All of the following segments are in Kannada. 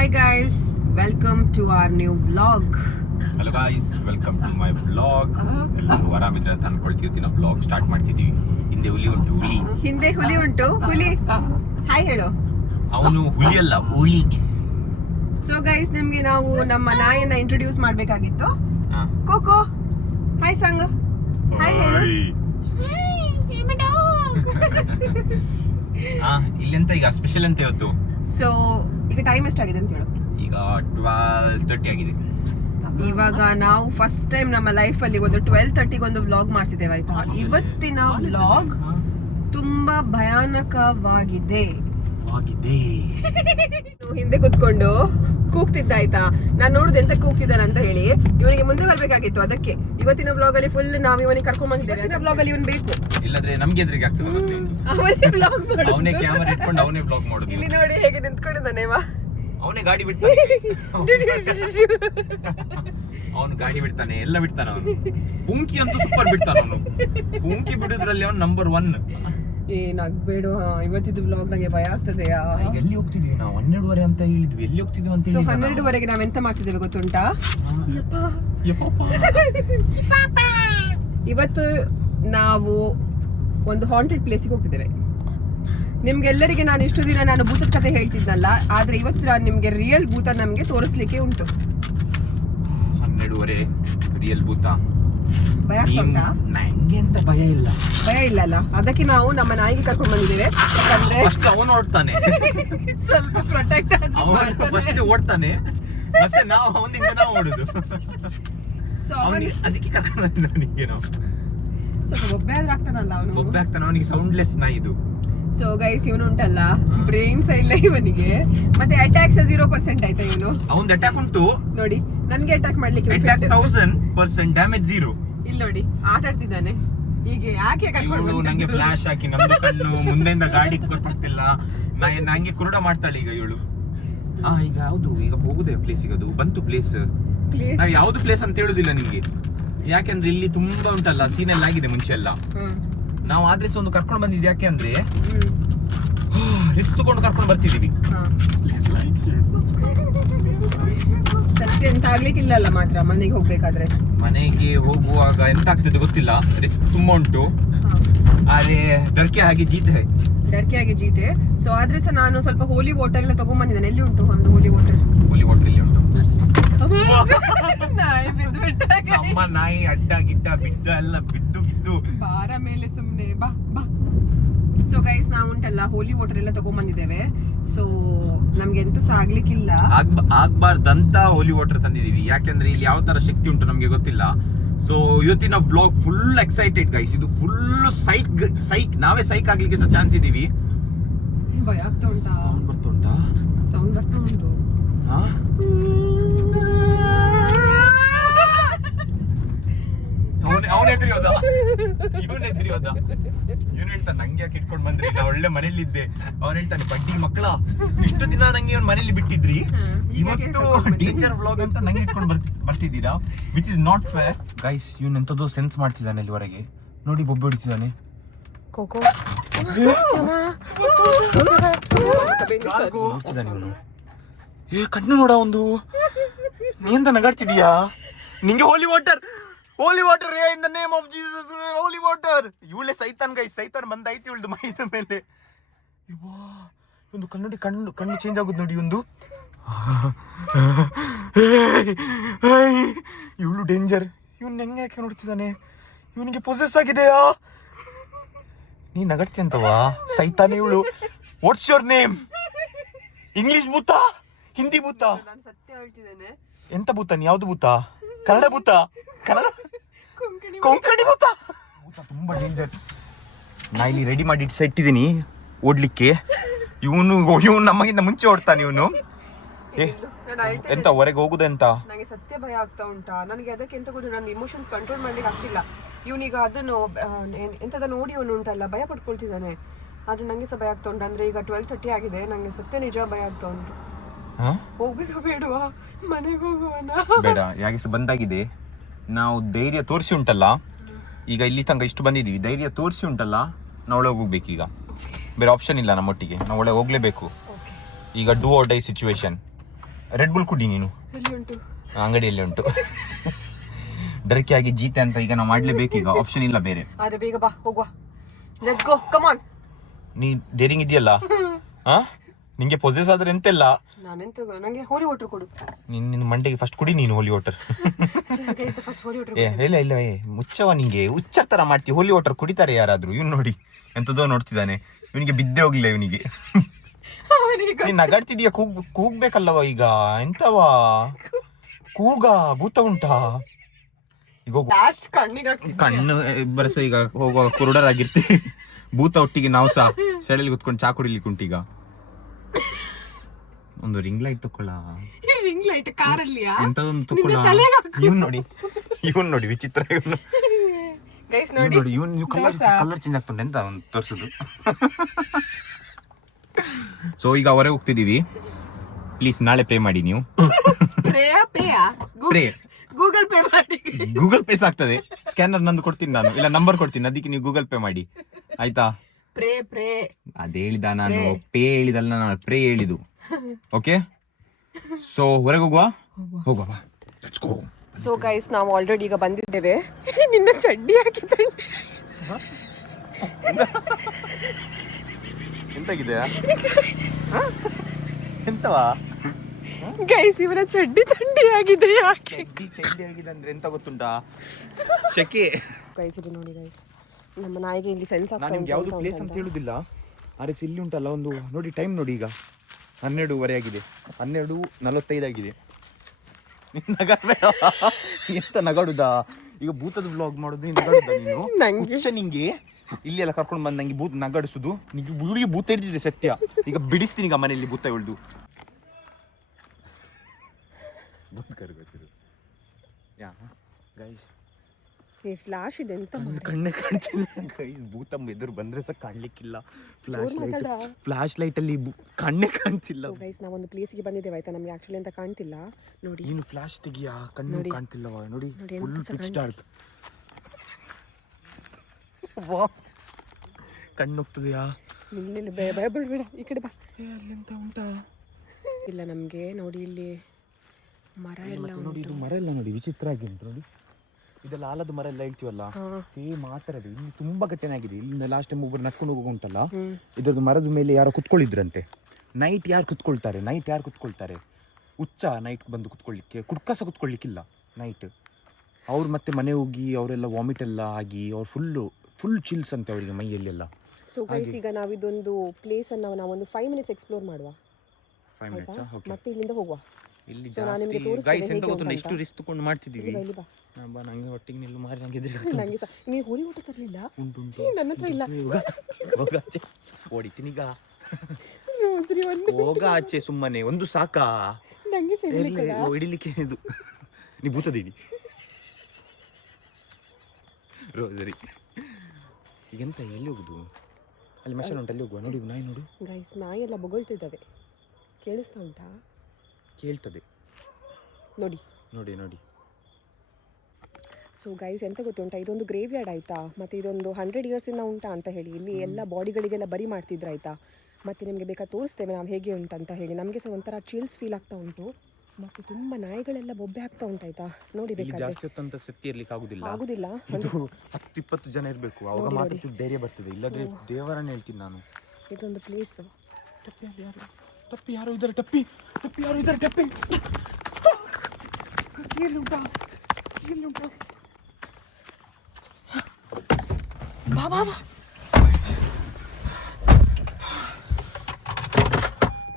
Hi guys, welcome to our new vlog. Hello guys, welcome to my vlog. ಎಲ್ಲರೂ ಆರಾಮಿದ್ರೆ ಅಂತ ಅನ್ಕೊಳ್ತೀವಿ. ನಾವು vlog ಸ್ಟಾರ್ಟ್ ಮಾಡ್ತಿದೀವಿ. ಹಿಂದೆ ಹುಲಿ ಉಂಟು. ಹುಲಿ ಹಾಯ್ ಹೇಳು. ಅವನು ಹುಲಿ ಅಲ್ಲ, ಹುಲಿ. ಸೊ ಗೈಸ್, ನಿಮ್ಗೆ ನಾವು ನಮ್ಮ ನಾಯಿಯನ್ನ ಇಂಟ್ರೊಡ್ಯೂಸ್ ಮಾಡ್ಬೇಕಾಗಿತ್ತು. ಕೋಕೋ ಹಾಯ್ ಸಂಗ. ಹಾಯ್ ಹೇಳು. ಇಲ್ಲೆಂತ ಈಗ ಸ್ಪೆಷಲ್ ಅಂತ ಇವತ್ತು. ಸೊ ಈಗ ಟೈಮ್ ಎಷ್ಟಾಗಿದೆ ಅಂತ ಹೇಳು. ಈಗ 12:30 ಆಗಿದೆ. ಇವಾಗ ನಾವು ಫಸ್ಟ್ ಟೈಮ್ ನಮ್ಮ ಲೈಫ್ ಅಲ್ಲಿ ಒಂದು 12:30 ಒಂದು ವ್ಲಾಗ್ ಮಾಡ್ತಿದ್ದೇವೆ, ಆಯ್ತಾ. ಇವತ್ತಿನ ವ್ಲಾಗ್ ತುಂಬಾ ಭಯಾನಕವಾಗಿದೆ. ಹಿಂದೆ ಕುತ್ಕೊಂಡು ಕೂಗ್ತಿದ್ದ, ಆಯ್ತಾ. ನಾನ್ ನೋಡುದು ಎಂತ ಕೂಗ್ತಿದ್ದಾನೆ ಅಂತ ಹೇಳಿ. ಇವನಿಗೆ ಮುಂದೆ ಬರ್ಬೇಕಾಗಿತ್ತು, ಅದಕ್ಕೆ ಇವತ್ತಿನ ವ್ಲಾಗ್ ಅಲ್ಲಿ ಫುಲ್ ನಾವ್ ಇವನಿಗೆ ಕರ್ಕೊಂಡ್ ಬಂದಿದ್ದೇವೆ. ಇವತ್ತಿನ ವ್ಲಾಗ್ ಅಲ್ಲಿ ಇವನ್ ಬೇಕು, ಇಲ್ಲದ್ರೆ ನಮ್ಗೆ ಎದುರಿಗೆ ಆಗ್ತದೆ. ಅವನೇ ಕ್ಯಾಮರಾ ಇಟ್ಕೊಂಡು ಅವನೇ ವ್ಲಾಗ್ ಮಾಡೋದು. ಇಲ್ಲಿ ನೋಡಿ ಹೇಗೆ ನಿಂತ್ಕೊಂಡಿದ್ದಾನೆ ಇವ. ಅವನೇ ಗಾಡಿ ಬಿಡ್ತಾನೆ, ಅವನು ಗಾಡಿ ಬಿಡ್ತಾನೆ, ಎಲ್ಲ ಬಿಡ್ತಾನೆ ಅವನು. ಪುಂಕಿ ಅಂತೂ ಸೂಪರ್ ಬಿಡ್ತಾನೆ ಅವನು. ಪುಂಕಿ ಬಿಡುದ್ರಲ್ಲಿ ಅವನು ನಂಬರ್ 1. ಏನಾಗ್ಬೇಡ, ಇವತ್ತಿದ್ದು ವ್ಲಾಗ್ ನಂಗೆ ಭಯ ಆಗ್ತದೆಯಾ. ಎಲ್ಲಿ ಹೋಗ್ತಿದ್ವಿ ನಾವು? 12:30 ಅಂತ ಹೇಳಿದ್ವಿ. ಎಲ್ಲಿ ಹೋಗ್ತಿದ್ವಿ ಅಂತ? ಸೊ 12:30ಗೆ ನಾವ್ ಎಂತ ಮಾಡ್ತಿದ್ದೇವೆ ಗೊತ್ತುಂಟಾ? ಇವತ್ತು ನಾವು ಒಂದು ಹಾಂಟೆಡ್ ಪ್ಲೇಸಿಗೆ ಹೋಗ್ತಿದ್ದೇವೆ. ನಿಮ್ಗೆಲ್ಲರಿಗೆ ನಾನು ಇಷ್ಟು ದಿನ ನಾನು ಭೂತದ ಕಥೆ ಹೇಳ್ತಿದ್ನಲ್ಲ, ಆದ್ರೆ ಇವತ್ತು ನಾನು ನಿಮ್ಗೆ ರಿಯಲ್ ಭೂತ ನಮ್ಗೆ ತೋರಿಸ್ಲಿಕ್ಕೆ ಉಂಟು. 12:30 ರಿಯಲ್ ಭೂತ. ಭಯ ಆಗ್ತಾ? ನಂಗೆ ಅಂತ ಭಯ ಇಲ್ಲ. ಅದಕ್ಕೆ ನಾವು ನಮ್ಮ ನಾಯಿಗೆ ಕರ್ಕೊಂಡು ಬಂದಿದ್ದೇವೆ. ಯಾಕಂದ್ರೆ ಅವನು ಓಡ್ತಾನೆ, ಸ್ವಲ್ಪ ಪ್ರೊಟೆಕ್ಟ್ ಫಸ್ಟ್ ಓಡ್ತಾನೆ, ಮತ್ತೆ ನಾವು ಅವನಿಂದ ನಾವು ಓಡುದು. ಸೊ ಅದಕ್ಕೆ ಕರ್ಕೊಂಡು ಬಂದಿದ್ದೆ ನಾವು. ಸ್ವಲ್ಪ ಬೊಬ್ಬೆ ಆದ್ರೆ ಆಗ್ತಾನಲ್ಲ ಅವನು. ಬೊಬ್ಬೆ ಆಗ್ತಾನೆ, ಅವನಿಗೆ ಸೌಂಡ್ಲೆಸ್ ನಾಯಿ ಇದು. ಸೊ ಗೈಸ್, ಇವನು ಉಂಟಲ್ಲ, ಬ್ರೈನ್ಸ್ ಇಲ್ಲ ಇವನಿಗೆ. ಮತ್ತೆ ಅಟ್ಯಾಕ್ಸ್ 0% ಆಯ್ತಾ ಇವನು. ಅವನ್ ಅಟ್ಯಾಕ್ ಉಂಟು ನೋಡಿ, ನನ್ಗೆ ಅಟ್ಯಾಕ್ ಮಾಡ್ಲಿಕ್ಕೆ ಅಟ್ಯಾಕ್ 1000% ಡ್ಯಾಮೇಜ್ 0. ಇಲ್ಲಿ ನೋಡಿ, ಆಟ ಆಡ್ತಿದ್ದಾನೆ. ಈಗ ಯಾಕೆ ಇವಳು ನಂಗೆ ಫ್ಲಾಶ್ ಹಾಕಿ ನಮ್ದು ಕಣ್ಣು ಮುಂದೆಯಿಂದ ಗಾಡಿ ಗೊತ್ತಾಗ್ತಿಲ್ಲ, ನಂಗೆ ಕುರುಡ ಮಾಡ್ತಾಳೆ ಈಗ ಇವಳು. ಈಗ ಯಾವ್ದು ಈಗ ಹೋಗುದೇ ಪ್ಲೇಸ್? ಈಗ ಅದು ಬಂತು ಪ್ಲೇಸ್. ನಾವ್ ಯಾವ್ದು ಪ್ಲೇಸ್ ಅಂತ ಹೇಳುದಿಲ್ಲ ನಿಮ್ಗೆ, ಯಾಕೆಂದ್ರೆ ಇಲ್ಲಿ ತುಂಬಾ ಉಂಟಲ್ಲ, ಸೀನೆಲ್ಲ ಆಗಿದೆ ಮುಂಚೆ ಎಲ್ಲ. ನಾವು ಆದ್ರೆ ಒಂದು ಕರ್ಕೊಂಡು ಬಂದಿದ್ದು ಯಾಕೆ ಅಂದ್ರೆ ರಿಸ್ಕ್ ತಗೊಂಡು ಕರ್ಕೊಂಡು ಬರ್ತಿದೀವಿ. ಸತ್ಯ ಎಂತ ಆಗ್ಲಿಕ್ಕಿಲ್ಲ ಮಾತ್ರ. ಮನೆಗೆ ಹೋಗ್ಬೇಕಾದ್ರೆ, ಮನೆಗೆ ಹೋಗುವಾಗ ಎಂತ ಆಗ್ತದೆ ಗೊತ್ತಿಲ್ಲ, ರಿಸ್ಕ್ ತುಂಬಾ ಉಂಟು. ಆದ್ರೆ ಡರ್ಕೆ ಆಗಿ ಜೀತೆ. ಸೊ ಆದ್ರೆ ಸಹ ನಾನು ಸ್ವಲ್ಪ ಹೋಲಿ ವಾಟರ್ ಎಲ್ಲ ತಗೊಂಡ್ಬಂದಿದ್ದೇನೆ. ಎಲ್ಲಿ ಉಂಟು ಒಂದು ಹೋಲಿ ವಾಟರ್? ಇಲ್ಲಿ ಉಂಟು. ಅಮ್ಮ ನಾಯಿ ಅಡ್ಡ ಗಿಡ್ಡ ಬಿದ್ದ ಎಲ್ಲ ಬಿದ್ದು ಬಾರ ಮೇಲೆ ಸುಮ್ನೆ ಬಾ. ಸೊ ಗೈಸ್, ನಾವು ಉಂಟಲ್ಲ ಹೋಲಿ ವಾಟರ್ ಎಲ್ಲ ತಗೊಂಡ್ಬಂದಿದ್ದೇವೆ. ಸೊ ನಮ್ಗೆ ಎಂತ ಸಹ ಆಗ್ಲಿಕ್ಕಿಲ್ಲ, ಆಗ್ಬಾರ್ದಂತ ಹೋಲಿ ವಾಟರ್ ತಂದಿದೀವಿ. ಯಾಕೆಂದ್ರೆ ಇಲ್ಲಿ ಯಾವ ತರ ಶಕ್ತಿ ಉಂಟು ನಮ್ಗೆ ಗೊತ್ತಿಲ್ಲ. ಸೊ ಇವತ್ತಿನ ವ್ಲಾಗ್ ಫುಲ್ ಎಕ್ಸೈಟೆಡ್ ಗೈಸ್. ಇದು ಫುಲ್ ಸೈಕ್ ನಾವೇ ಸೈಕ್ ಆಗ್ಲಿಕ್ಕೆ ಸಹ ಚಾನ್ಸ್ ಇದೀವಿ. ಭಯ ಆಗ್ತಾ ಉಂಟಾ? ಸೌಂಡ್ ಬರ್ತಾ ಉಂಟು. ಅವನೇ ತಿರಿಯೋದ, ಇವನು ಹೇಳ್ತಾನೆ ನಂಗೆ ಯಾಕೆ ಇಟ್ಕೊಂಡ್ ಬಂದ್ರಿ, ನಾ ಒಳ್ಳೆ ಮನೇಲಿದ್ದೆ. ಅವನು ಹೇಳ್ತಾನೆ ಬಡ್ಡಿ ಮಕ್ಕಳ, ಇಷ್ಟು ದಿನ ನಂಗೆ ಇವನ್ ಮನೇಲಿ ಬಿಟ್ಟಿದ್ರಿ, ಇವತ್ತು ಡೇಂಜರ್ ವ್ಲಾಗ್ ಅಂತ ನಂಗೆ ಇಟ್ಕೊಂಡ್ ಬರ್ತಿದ್ದೀರಾ, which is not fair. Guys, ಇವನ್ ಎಂತದೋ ಸೆನ್ಸ್ ಮಾಡ್ತಿದ್ದಾನೆ ಇಲ್ಲಿವರೆಗೆ. ನೋಡಿ, ಬೊಬ್ಬೆ ಹೊಡಿತಿದ್ದಾನೆ. ಇವನು ಕಣ್ಣು ನೋಡ ಒಂದು. ನೀ ಎಂತ ನಗಾಡ್ತಿದೀಯಾ? ನಿಂಗೆ holy water in the name of Jesus, holy water. ಇವಳೆ ಸೈತಾನ್ ಗೈಸ್, ಸೈತಾನ್ ಬಂದಾಯ್ತು ಇವಳ್ದು ಮೈದ ಮೇಲೆ. ಒಂದು ಕಣ್ಣು ಚೇಂಜ್ ಆಗುದು ನೋಡಿ ಒಂದು. ಇವಳು ಡೇಂಜರ್. ಇವನ್ ಹೆಂಗೆ ಯಾಕೆ ನೋಡ್ತಿದ್ದಾನೆ? ಇವನಿಗೆ ಪೊಸೆಸ್ ಆಗಿದೆಯಾ? ನೀ ನಗಡ್ತಿ ಅಂತವಾ ಸೈತಾನ್ ಇವಳು. What's your name? ಇಂಗ್ಲಿಷ್ ಭೂತ, ಹಿಂದಿ ಭೂತ? ನಾನು ಸತ್ಯ ಹೇಳ್ತಿದ್ದೇನೆ. ಎಂತ ಭೂತ? ನೀ ಯಾವ್ದು ಭೂತ? ಕನ್ನಡ ಭೂತ? ಕೊಂಕಣಿ ಭೂತ ತುಂಬಾ ಡೇಂಜರ್. ನಾ ಇಲ್ಲಿ ರೆಡಿ ಮಾಡಿ ಇಟ್ಟಿದ್ದೀನಿ ಓಡ್ಲಿಕ್ಕೆ. ಇವನು ನಮಗಿಂತ ಮುಂಚೆ ಓಡ್ತಾನೆ ಇವನು. ಎಂತ ಹೊರಗೆ ಹೋಗುದೆಂತ? ನನಗೆ ಸತ್ಯ ಭಯ ಆಗ್ತಾ ಉಂಟಾ? ನನಗೆ ಅದಕ್ಕೆ ಎಂತ ಗೊತ್ತು, ನನ್ನ ಇಮೋಷನ್ಸ್ ಕಂಟ್ರೋಲ್ ಮಾಡ್ಲಿಕ್ಕೆ ಆಗ್ತಿಲ್ಲ. ಇವನೀಗ ಅದನ್ನು ಎಂತದ ನೋಡಿ ಇವನು ಉಂಟಲ್ಲ ಭಯ ಪಡ್ಕೊಳ್ತಿದ್ದಾನೆ. ಆದ್ರೆ ನಂಗೆ ಸಹ ಭಯ ಆಗ್ತಾ ಉಂಟು. ಅಂದ್ರೆ ಈಗ 12:30 ಆಗಿದೆ, ನಂಗೆ ಸತ್ಯ ನಿಜ ಭಯ ಆಗ್ತಾ ಉಂಟು. ಹೋಗ್ಬೇಕಾ ಬೇಡವಾ? ಮನೆಗೆ ಹೋಗುವನ? ಬೇಡ, ಯಾಕೆ ಬಂದಾಗಿದೆ. ನಾವು ಧೈರ್ಯ ತೋರಿಸಿ ಉಂಟಲ್ಲ, ಈಗ ಇಲ್ಲಿ ತನಕ ಇಷ್ಟು ಬಂದಿದ್ದೀವಿ. ಧೈರ್ಯ ತೋರಿಸಿ ಉಂಟಲ್ಲ, ನಾವು ಒಳಗೆ ಹೋಗ್ಬೇಕೀಗ. ಬೇರೆ ಆಪ್ಷನ್ ಇಲ್ಲ ನಮ್ಮೊಟ್ಟಿಗೆ, ನಾವು ಒಳಗೆ ಹೋಗ್ಲೇಬೇಕು. ಈಗ do or die situation. Red bull ಕುಡಿ ನೀನು. ಎಲ್ಲಿ ಉಂಟು? ಅಂಗಡಿಯಲ್ಲಿ ಉಂಟು. ಡರ್ಕಿ ಆಗಿ ಜೀತೆ ಅಂತ ಈಗ ನಾವು ಮಾಡ್ಲೇಬೇಕೀಗ, ಆಪ್ಷನ್ ಇಲ್ಲ ಬೇರೆ. ಆದ್ರೆ ಬೇಗ ಬಾ, ಹೋಗುವ. Let's go, come on. ನೀ ಡೇರಿಂಗ್ ಇದೆಯಲ್ಲ, ನಿಂಗೆ ಪೊಸೆಸ್ ಆದ್ರೆ ಎಂತೆಲ್ಲ. ನಾನೆಂತ, ನಂಗೆ ಹೋಲಿ ವಾಟರ್ ಕೊಡು. ನಿನ್ನ ಮಂಡೆಗೆ ಫಸ್ಟ್ ಕುಡಿ ನೀನು ಹೋಲಿ ವಾಟರ್. ಫಸ್ಟ್ ಹೋಲಿ ವಾಟರ್. ಇಲ್ಲ ಮುಚ್ಚವ, ನಿಂಗೆ ಹುಚ್ಚರ್ ತರ ಮಾಡ್ತೀವಿ. ಹೋಲಿ ವಾಟರ್ ಕುಡಿತಾರೆ ಯಾರಾದ್ರೂ? ಇವ್ನು ನೋಡಿ ಎಂತದೋ ನೋಡ್ತಿದ್ದಾನೆ, ಇವನಿಗೆ ಬಿದ್ದೆ ಹೋಗಿಲ್ಲ ಇವನಿಗೆ. ನೀನ್ ನಗಾಡ್ತಿದೀಯ, ಕೂಗ್ಬೇಕಲ್ಲವ ಈಗ. ಎಂತವಾ ಕೂಗ? ಭೂತ ಉಂಟಾ? ಈಗ ಕಣ್ಣು ಬರಸ, ಈಗ ಹೋಗುವ ಕುರುಡರಾಗಿರ್ತೀವಿ. ಭೂತ ಒಟ್ಟಿಗೆ ನಾವು ಸಹ ಸೆಡಲ್ಲಿ ಕುತ್ಕೊಂಡು ಚಾ ಕುಡಿಲಿಕ್ಕೆ ಉಂಟೀಗ. ಒಂದು ರಿಂಗ್ ಲೈಟ್ ತಕೊಳ್ಳ. ರಿಂಗ್ ಲೈಟ್ ಕಾರಲ್ಲಿ ಎಂತದೊಂದು ತಕೊಳ್ಳ. ಇವನ್ ನೋಡಿ ವಿಚಿತ್ರ. ನೋಡಿ ಇವನ್ ಕಲರ್ ಚೇಂಜ್ ಆಗ್ತುಂಟು. ಎಂತ ಒಂದು ತೋರ್ಸುದು. ಸೊ ಈಗ ಹೊರಗೆ ಹೋಗ್ತಿದೀವಿ. ಪ್ಲೀಸ್ ನಾಳೆ ಪೇ ಮಾಡಿ ನೀವು. ಗೂಗಲ್ ಪೇ ಮಾಡಿ. ಗೂಗಲ್ ಪೇ ಆಗ್ತದೆ. ಸ್ಕ್ಯಾನರ್ ನಂದು ಕೊಡ್ತೀನಿ ನಾನು, ಇಲ್ಲ ನಂಬರ್ ಕೊಡ್ತೀನಿ, ಅದಕ್ಕೆ ನೀವು ಗೂಗಲ್ ಪೇ ಮಾಡಿ ಆಯ್ತಾ? ಅದ್ ಹೇಳಿದ ನಾನು, ಪೇ ಹೇಳಿದಲ್ಲ ನಾನು, ಪ್ರೇ ಹೇಳಿದು. ಓಕೆ, ಸೊ ಹೊರಗೆ ಹೋಗುವ. ಸೊ ಗೈಸ್, ನಾವು ಆಲ್ರೆಡಿ ಈಗ ಬಂದಿದ್ದೇವೆ. ನಿನ್ನ ಚಡ್ಡಿ ಹಾಕಿದ್ದೆ ಎಂತಾಗಿದೆ? ಎಂತವಾ ಗೈಸ್, ಇವರ ಚಡ್ಡಿ ಥಂಡಿ ಆಗಿದೆ. ಯಾಕೆ ಥಂಡಿ ಆಗಿದೆ ಅಂದ್ರೆ ಎಂತ ಗೊತ್ತುಂಟಾ? ಶೆಕೆ. ಗೈಸ್ ಇಲ್ಲಿ ನೋಡಿ ಗೈಸ್, ನಮ್ಮ ನಾಯಿಗೆ ಇಲ್ಲಿ ಸೆನ್ಸ್ ಆಗ್ತಾ ಉಂಟು. ನಿಮ್ಗೆ ಯಾವುದು ಪ್ಲೇಸ್ ಅಂತ ಹೇಳುದಿಲ್ಲ, ಆದ್ರೆ ಇಲ್ಲಿ ಉಂಟಲ್ಲ ಒಂದು ನೋಡಿ. ಟೈಮ್ ನೋಡಿ, ಈಗ 12:15 ಆಗಿದೆ, 12:45 ಆಗಿದೆ. ಎಂತ ನಗಾಡುದಾ? ಈಗ ಭೂತದ ವ್ಲಾಗ್ ಮಾಡೋದು ನಗಾಡುದಾ ನೀನು? ನಿಂಗೆ ಇಲ್ಲಿ ಎಲ್ಲ ಕರ್ಕೊಂಡು ಬಂದು ನಂಗೆ ಭೂತ ನಗಾಡಿಸುದು. ನಿಂಗೆ ಹುಡುಗಿ ಭೂತ ಹಿಡಿದಿದೆ ಸತ್ಯ. ಈಗ ಬಿಡಿಸ್ತೀನಿ ಈಗ ಮನೆಯಲ್ಲಿ ಭೂತ ಹಿಡಿದು. ಫ್ಲಾಶ್ ಇದೆ ಅಂತ ಕಣ್ಣೆ ಕಾಣ್ತಿಲ್ಲ ಗೈಸ್. ಭೂತ ಎದುರು ಬಂದ್ರೆ ಸಹ ಕಾಣ್ಲಿಕ್ಕಿಲ್ಲ. ಫ್ಲಾಶ್ ಲೈಟ್ ಅಲ್ಲಿ ಕಣ್ಣೆ ಕಾಣ್ತಿಲ್ಲ. ಗೈಸ್, ನಾವೊಂದು ಪ್ಲೇಸ್ಗೆ ಬಂದಿದ್ದೇವೆ ಆಯ್ತಾ, ನಮ್ಗೆ ಆಕ್ಚುಲಿ ಅಂತ ಕಾಣ್ತಿಲ್ಲ ನೋಡಿ. ನೀನು ಫ್ಲಾಶ್ ತೆಗಿಯಾ? ಕಣ್ಣು ಕಾಣ್ತಿಲ್ಲವಾ? ನೋಡಿ ಫುಲ್ ಪಿಚ್ ಡಾರ್ಕ್. ಕಣ್ಣು ಹೋಗ್ತದೆಯಾ? ಭಯ ಬಿಡ್ಬೇಡ, ಈ ಕಡೆ ಬಾ. ಅಲ್ಲೆಂತ ಉಂಟಾ? ಇಲ್ಲ ನಮ್ಗೆ ನೋಡಿ, ಇಲ್ಲಿ ಮರ ಎಲ್ಲ ನೋಡಿ. ಇದು ಮರ ಎಲ್ಲ ನೋಡಿ ವಿಚಿತ್ರ ಆಗಿ ಉಂಟು ನೋಡಿ. ಇದೆಲ್ಲ ಆಲದ ಮರ ಎಲ್ಲ ಹೇಳ್ತೀವಲ್ಲ, ಸೇಮ್ ಆ ಥರದ್ದು. ಇಲ್ಲಿ ತುಂಬಾ ಘಟನೆಯಾಗಿದೆ. ಇಲ್ಲಿಂದ ಲಾಸ್ಟ್ ಟೈಮ್ ಒಬ್ಬರು ನಕ್ಕೊಂಡು ಹೋಗುಂಟಲ್ಲ, ಇದ್ರದ್ದು ಮರದ ಮೇಲೆ ಯಾರೋ ಕುತ್ಕೊಳ್ಳಿದ್ರಂತೆ. ನೈಟ್ ಯಾರು ಕುತ್ಕೊಳ್ತಾರೆ? ಹುಚ್ಚ ನೈಟ್ ಬಂದು ಕುತ್ಕೊಳ್ಳಿಕ್ಕೆ, ಕುಡ್ಕಸ ಕುತ್ಕೊಳ್ಳಿಕ್ಕಿಲ್ಲ ನೈಟ್. ಅವ್ರು ಮತ್ತೆ ಮನೆ ಹೋಗಿ ಅವರೆಲ್ಲ ವಾಮಿಟ್ ಎಲ್ಲ ಆಗಿ ಅವ್ರು ಫುಲ್ ಚಿಲ್ಸ್ ಅಂತೆ ಅವರಿಗೆ ಮೈಯಲ್ಲೆಲ್ಲ. ಸೊ ಗೈಸ್, ಈಗ ನಾವಿದೊಂದು ಪ್ಲೇಸ್ ಅನ್ನು ನಾವೊಂದು 5 minutes ಎಕ್ಸ್ಪ್ಲೋರ್ ಮಾಡುವ. 5 minutes ಮತ್ತೆ ಇಲ್ಲಿಂದ ಹೋಗುವ. ಇಲ್ಲಿ ಗೈಸ್ ಎಂತ ಗೊತ್ತುಂಟು, ಎಷ್ಟು ರಿಸ್ಕ್ ತಗೊಂಡು ಮಾಡ್ತಿದ್ದೀವಿ. ನಂಗೆ ಒಟ್ಟಿಗೆ ನಿಲ್ಲು ಮಾರಿ, ನಂಗೆ ಎದುರಿಗೆ ನೀವು ಹೋಲಿ ಊಟ ತರಲಿಲ್ಲ? ಉಂಟು, ನನ್ನ ಹತ್ರ ಇಲ್ಲ. ಹೊಡಿತೀನಿ ಈಗ, ಹೋಗ ಆಚೆ ಸುಮ್ಮನೆ. ಒಂದು ಸಾಕಾ ನಂಗೆ ಹಿಡಿಲಿಕ್ಕೆ? ಇದು ನೀ ಭೂತದಿಡಿ ರೋಸರಿ. ಈಗೆಂತ ಎಲ್ಲಿ ಹೋಗುದು? ಅಲ್ಲಿ ಮೆಷನ್ ಉಂಟು, ಅಲ್ಲಿ ಹೋಗುವ. ನೋಡಿ ನಾಯಿ ನೋಡು ಗೈಸ್, ನಾಯಿ ಎಲ್ಲ ಬೊಗಳ್ತಿದ್ದಾವೆ. ಕೇಳಿಸ್ತಾ ಉಂಟಾ? ಕೇಳ್ತದೆ. ನೋಡಿ. ಸೊ ಗೈಸ್, ಎಂತ ಗೊತ್ತುಂಟಾ, ಇದೊಂದು ಗ್ರೇವ್ ಯಾರ್ಡ್ ಆಯಿತಾ. ಮತ್ತು ಇದೊಂದು 100 years ಇಂದ ಉಂಟಾ ಅಂತ ಹೇಳಿ. ಇಲ್ಲಿ ಎಲ್ಲ ಬಾಡಿಗಳಿಗೆಲ್ಲ ಬರಿ ಮಾಡ್ತಿದ್ರು ಆಯಿತಾ. ಮತ್ತು ನಿಮಗೆ ಬೇಕಾದ್ರೆ ತೋರಿಸ್ತೇವೆ ನಾವು ಹೇಗೆ ಉಂಟಂತ ಹೇಳಿ. ನಮಗೆ ಸಹ ಒಂಥರ ಚಿಲ್ಸ್ ಫೀಲ್ ಆಗ್ತಾ ಉಂಟು. ಮತ್ತು ತುಂಬ ನಾಯಿಗಳೆಲ್ಲ ಬೊಬ್ಬೆ ಆಗ್ತಾ ಉಂಟಾಯ್ತಾ. ನೋಡಿ, ಜಾಸ್ತಿ ಹೊತ್ತಂತ ಸೆಫ್ಟಿ ಇರ್ಲಿಕ್ಕೆ ಆಗುದಿಲ್ಲ. 10-20 ಜನ ಇರಬೇಕು, ಅವಾಗ ಮಾತ್ರ ಧೈರ್ಯ ಬರ್ತದೆ. ಇಲ್ಲದ್ರೆ ದೇವರನ್ನ ಹೇಳ್ತೀನಿ ನಾನು. ಇದೊಂದು ಪ್ಲೇಸ್. ಟಪ್ಪಿ ಯಾರೋ ಇದ್ದಾರೆ. ಟಪ್ಪಿ ಎಲ್ಲಿ ಉಂಟಾ? ಬಾ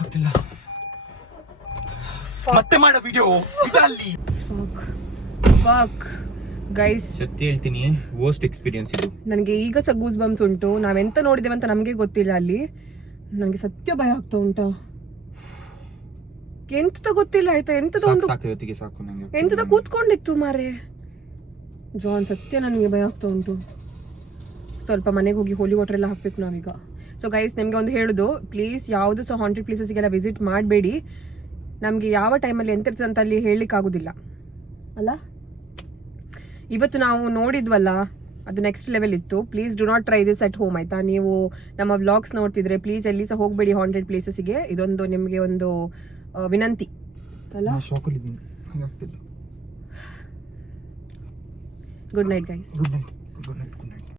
ಆಗ್ತಿಲ್ಲ. ಮತ್ತೆ ಮಾಡೋ ವಿಡಿಯೋ ಇದರಲ್ಲಿ. ಗೈಸ್, ಸತ್ಯ ಹೇಳ್ತೀನಿ, ವರ್ಸ್ಟ್ ಎಕ್ಸ್ಪೀರಿಯನ್ಸ್ ಇದು. ನನಗೆ ಈಗ ಸಹ ಗೂಸ್ ಬಂಪ್ಸ್ ಉಂಟು. ನಾವೆಂತ ನೋಡಿದ್ದೇವೆ ಅಂತ ನಮಗೆ ಗೊತ್ತಿಲ್ಲ. ಅಲ್ಲಿ ನನಗೆ ಸತ್ಯ ಭಯ ಆಗ್ತಾ ಉಂಟಾ. ಎಂತ ಗೊತ್ತಿಲ್ಲ ಆಯ್ತಾ. ಎಂತದ ಕೂತ್ಕೊಂಡಿತ್ತು ಮಾರೆ ಜಾನ್. ಸತ್ಯ ನನಗೆ ಭಯ ಆಗ್ತಾ ಉಂಟು. ಸ್ವಲ್ಪ ಮನೆಗೆ ಹೋಗಿ ಹೋಲಿ ವಾಟರ್ ಎಲ್ಲ ಹಾಕ್ಬೇಕು ನಾವೀಗ. ಸೊ ಗೈಸ್, ನಿಮಗೆ ಒಂದು ಹೇಳೋದು, ಪ್ಲೀಸ್ ಯಾವುದು ಸಹ ಹಾಂಟೆಡ್ ಪ್ಲೇಸಸ್ಗೆಲ್ಲ ವಿಸಿಟ್ ಮಾಡಬೇಡಿ. ನಮಗೆ ಯಾವ ಟೈಮಲ್ಲಿ ಎಂತ ಇರ್ತದೆ ಅಂತ ಅಲ್ಲಿ ಹೇಳಲಿಕ್ಕೆ ಆಗೋದಿಲ್ಲ ಅಲ್ಲ. ಇವತ್ತು ನಾವು ನೋಡಿದ್ವಲ್ಲ, ಅದು ನೆಕ್ಸ್ಟ್ ಲೆವೆಲ್ ಇತ್ತು. Please do not try this at home ಆಯಿತಾ. ನೀವು ನಮ್ಮ ವ್ಲಾಗ್ಸ್ ನೋಡ್ತಿದ್ರೆ ಪ್ಲೀಸ್ ಎಲ್ಲಿ ಸಹ ಹೋಗಬೇಡಿ ಹಾಂಟೆಡ್ ಪ್ಲೇಸಸ್ಗೆ. ಇದೊಂದು ನಿಮಗೆ ಒಂದು ವಿನಂತಿ. ಅಲ್ಲ ಶಾಕಲ್ಲಿ ಇದ್ದೀನಿ, ಹಂಗೆ ಆಗ್ತಿಲ್ಲ. Good night guys. Good night.